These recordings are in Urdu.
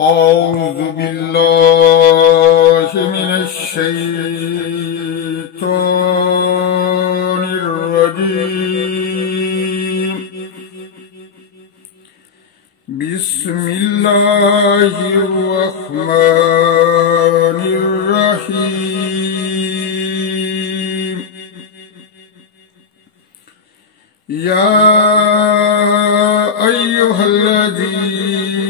أعوذ بالله من الشيطان الرجيم. بسم الله الرحمن الرحيم. يا أيها الذين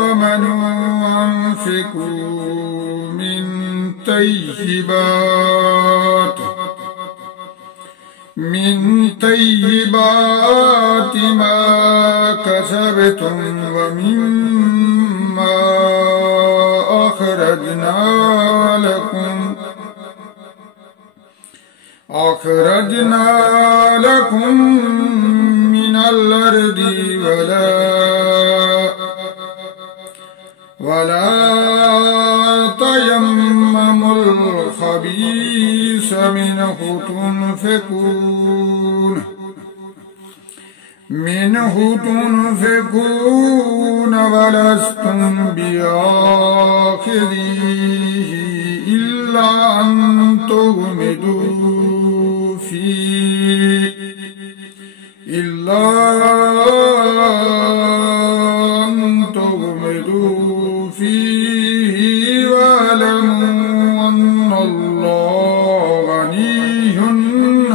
آمنوا أنفقوا من طيبات ما كسبتم ومما أخرجنا لكم من الأرض ولا تيمموا الخبيث منه تنفقون ولستم بآخذيه إلا أن تغمضوا فيه واعلموا أن الله غني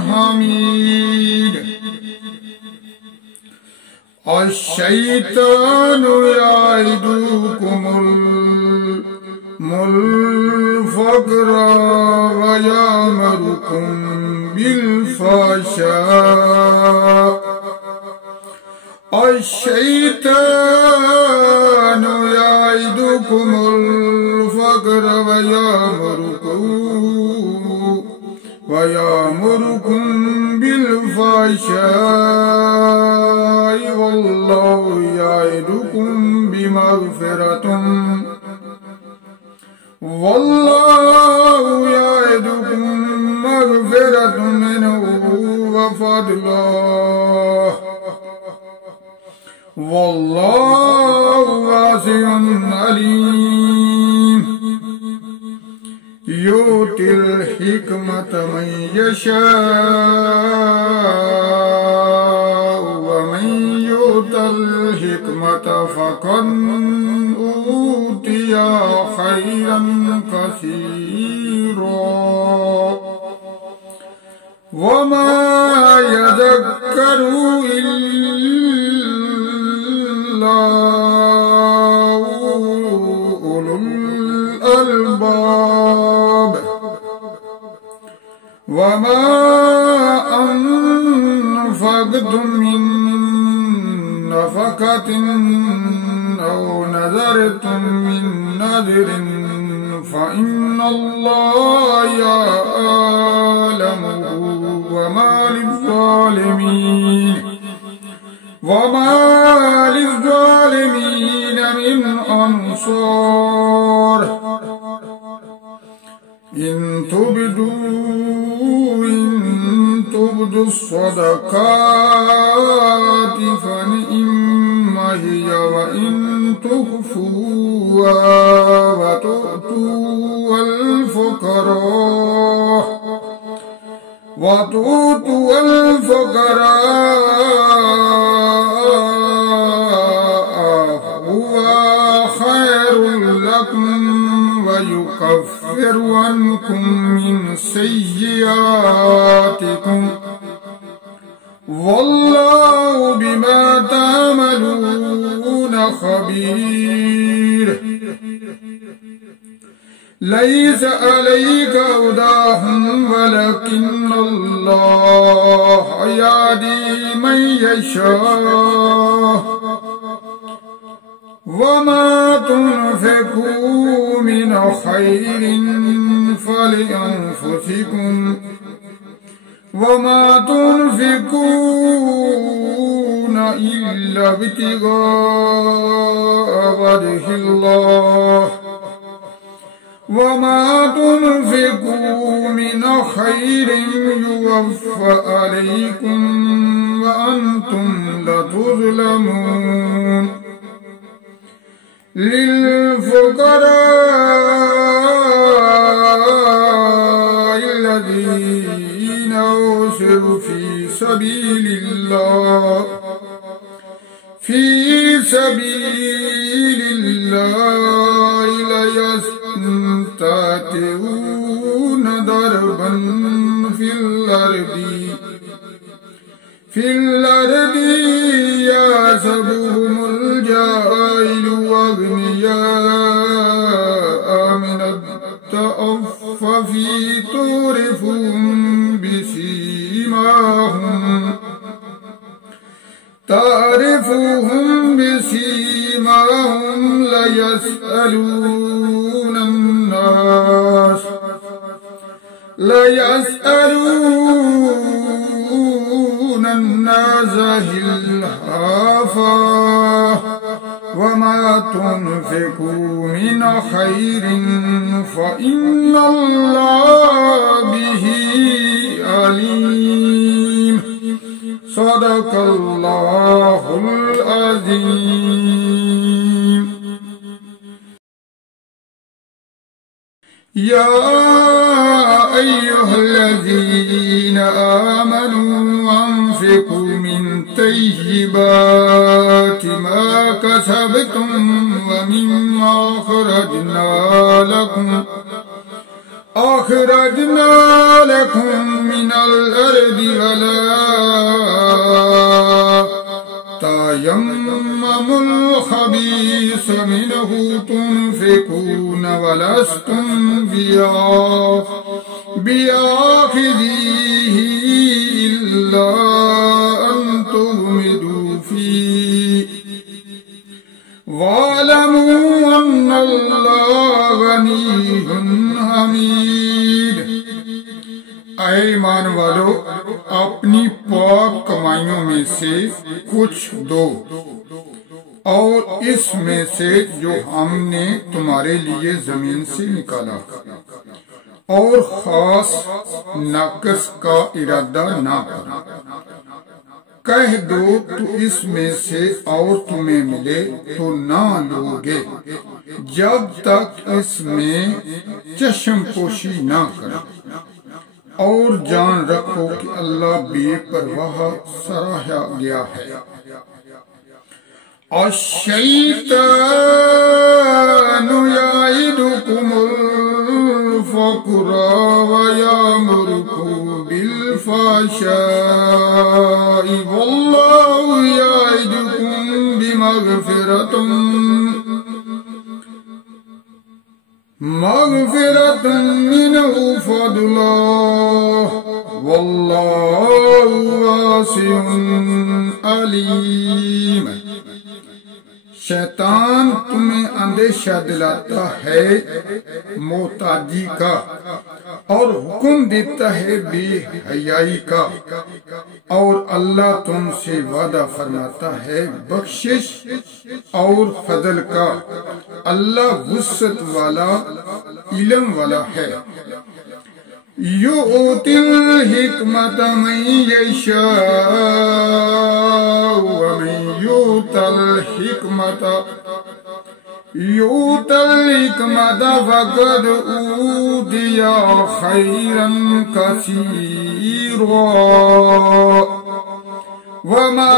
حميد. الشيطان يعدكم الفقر ويأمركم بالفحشاء والله يعدكم مغفرة منه وفضله والله واسع عليم. يؤتي الحكمة من يشاء ومن يؤت الحكمة فقد أوتي خيرا كثيرا وما يذكر إلا أولو الألباب. وما أنفقتم من نفقة أو نذرتم من نذر فإن الله يعلمه وما للظالمين من أنصار. إن تبدوا الصدقات فنعم هي وإن تخفوها وتؤتوا الفقراء هو خير لكم ويكفر عنكم من سيئاتكم والله بما تعملون خبير. ليس عليك هداهم ولكن الله يهدي من يشاء. وما تنفقوا من خير فلأنفسكم وما تنفقون إلا ابتغاء وجه الله وما تنفقوا من خير يوفى عليكم وأنتم لا تظلمون. للفقراء الذين أحصروا في سبيل الله ليستطيعون ضربا في الأرض يحسبهم الجاهل أغنياء من التعفف تعرفهم بسيماهم ليسألون الناس إلحافا وما تنفقوا من خير فإن الله به عليم صدق الله العظيم. يا أيها الذين آمنوا أنفقوا من طيبات ما كسبتم ومما أخرجنا لكم من الأرض ولا تيمموا الخبيث منه تنفقون ولستم بآخذيه إلا أن تغمضوا فيه واعلموا أن الله غني حميد. اے ایمان والو، اپنی پاک کمائیوں میں سے کچھ دو، اور اس میں سے جو ہم نے تمہارے لیے زمین سے نکالا، اور خاص نقص کا ارادہ نہ کرو. کہہ دو تو اس میں سے اور تمہیں ملے تو نہ لوگے جب تک اس میں چشم پوشی نہ کرو، اور جان رکھو کہ اللہ بے پرواہ سراہا گیا ہے. الشیطان یعدکم الفقر ویامرکم بالفحشاء واللہ یعدکم بمغفرۃ منہ فضلا واللہ واسع علیم. شیطان تمہیں اندیشہ دلاتا ہے محتاجی کا، اور حکم دیتا ہے بے حیائی کا، اور اللہ تم سے وعدہ فرماتا ہے بخشش اور فضل کا. اللہ وسعت والا، علم والا ہے. یؤتی الحکمت من یشاء ومن یؤت الحکمت فقد اوتی خیرا کثیرا وما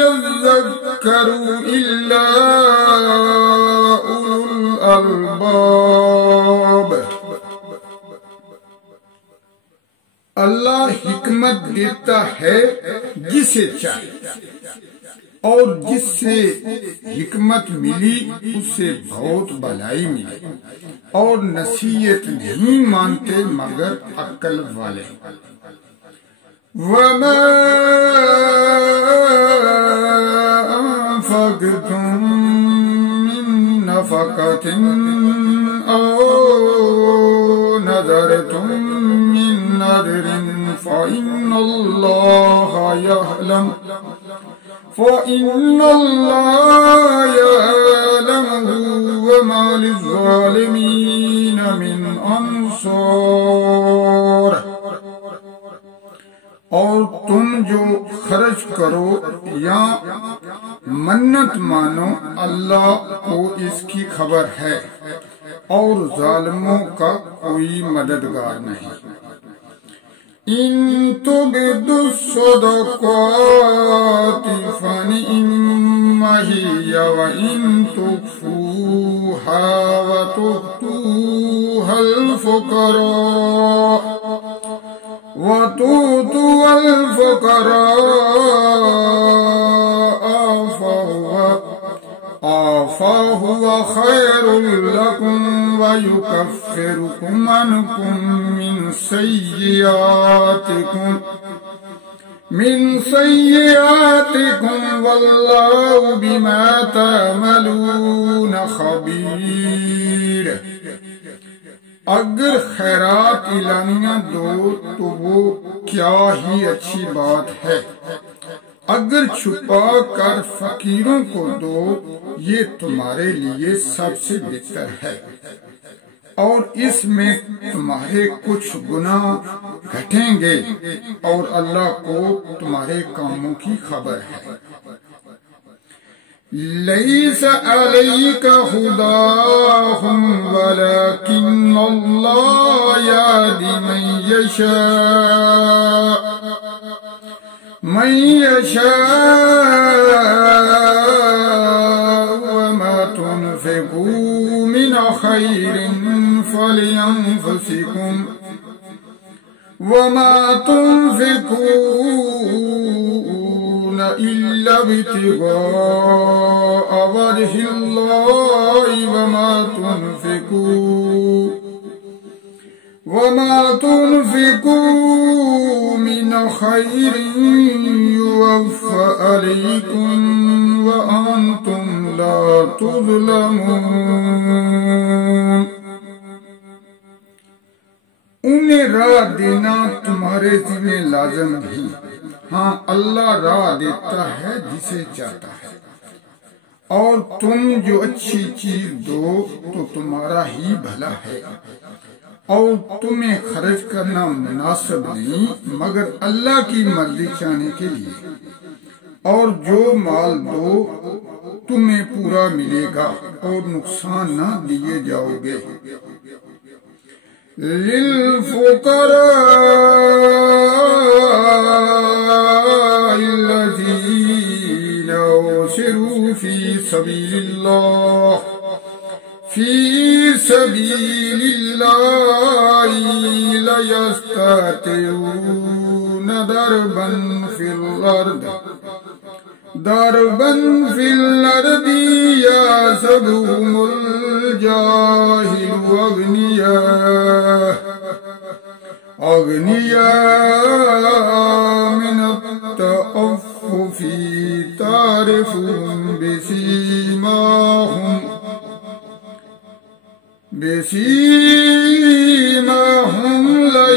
یذکر الا اولو الالباب. اللہ حکمت دیتا ہے جسے چاہے، اور جس سے حکمت ملی اسے بہت بھلائی ملی، اور نصیحت نہیں مانتے مگر عقل والے. وَمَا أَنفَقْتُم مِّن نَّفَقَةٍ أَوْ نَذَرْتُم مِّن نَّذْرٍ فَإِنَّ اللَّهَ يَعْلَمُهُ وَمَا لِلظَّالِمِينَ مِنْ أَنصَارٍ. اور تم جو خرچ کرو یا منت مانو اللہ کو اس کی خبر ہے اور ظالموں کا کوئی مددگار نہیں۔ ان تبدوا الصدقات فنعم هي وان تخفوها وتؤتوها فهو خير لكم ويكفركم عنكم من سيئاتكم والله بما تعملون خبير۔ اگر خیرات اعلانیہ دو تو وہ کیا ہی اچھی بات ہے، اگر چھپا کر فقیروں کو دو یہ تمہارے لیے سب سے بہتر ہے، اور اس میں تمہارے کچھ گناہ گھٹیں گے اور اللہ کو تمہارے کاموں کی خبر ہے۔ لَيْسَ عَلَيْكَ هُدَاهُمْ وَلَكِنَّ اللَّهَ يَهْدِي مَن يَشَاءُ وَمَا تُنْفِقُوا مِنْ خَيْرٍ فَلِأَنفُسِكُمْ وَمَا تُنْفِقُونَ إِلَّا ابْتِغَاءَ وَجْهِ اللَّهِ وَمَا تُنْفِقُوا مِنْ خَيْرٍ يُوَفَّ عَلَيْكُمْ وَأَنْتُمْ لَا تُظْلَمُونَ۔ انہیں راہ دینا تمہارے ذمہ لازم نہیں، ہاں اللہ راہ دیتا ہے جسے چاہتا ہے، اور تم جو اچھی چیز دو تو تمہارا ہی بھلا ہے، اور تمہیں خرچ کرنا مناسب نہیں مگر اللہ کی مرضی چاہنے کے لیے، اور جو مال دو تمہیں پورا ملے گا اور نقصان نہ دیے جاؤ گے۔ للفقراء الذين أحصروا في سبيل الله لا يستطيعون ضربا في الأرض يحسبهم الجاهل أغنياء من التعفف تعرفهم بسيماهم لا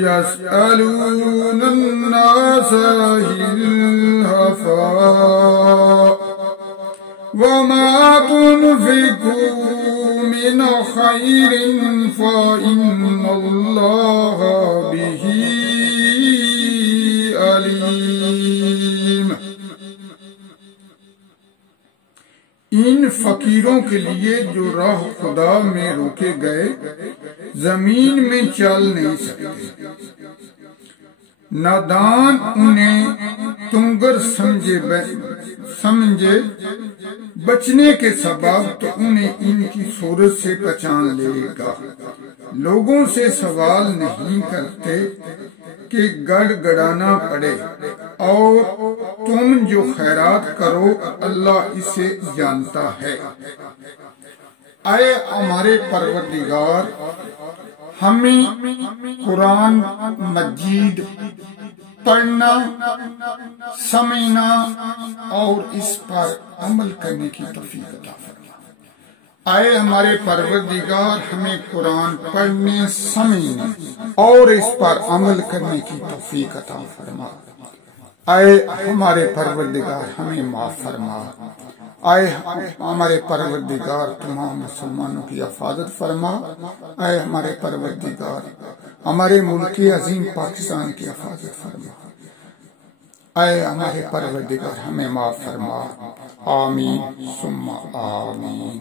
يسألون الناس إلحافا وما تنفقوا من خير فإن الله به عليم۔ ان فقیروں کے لیے جو راہ خدا میں روکے گئے زمین میں چل نہیں سکتے، نادان انہیں تنگر سمجھے بچنے کے سبب تو انہیں ان کی صورت سے پہچان لے گا۔ لوگوں سے سوال نہیں کرتے کہ گڑ گڑانا پڑے، اور تم جو خیرات کرو اللہ اسے جانتا ہے۔ اے ہمارے پروردگار، ہمیں قرآن مجید پڑھنا، سمجھنا اور اس پر عمل کرنے کی توفیق عطا فرما۔ اے ہمارے پروردگار، ہمیں قرآن پڑھنے، سمجھنے اور اس پر عمل کرنے کی توفیق عطا فرما۔ اے ہمارے پروردگار، ہمیں معاف فرما۔ اے ہمارے پروردگار تمام مسلمانوں کی حفاظت فرما، اے ہمارے پروردگار ہمارے ملک عظیم پاکستان کی حفاظت فرما، اے ہمارے پروردگار ہمیں معاف فرما، آمین ثم آمین۔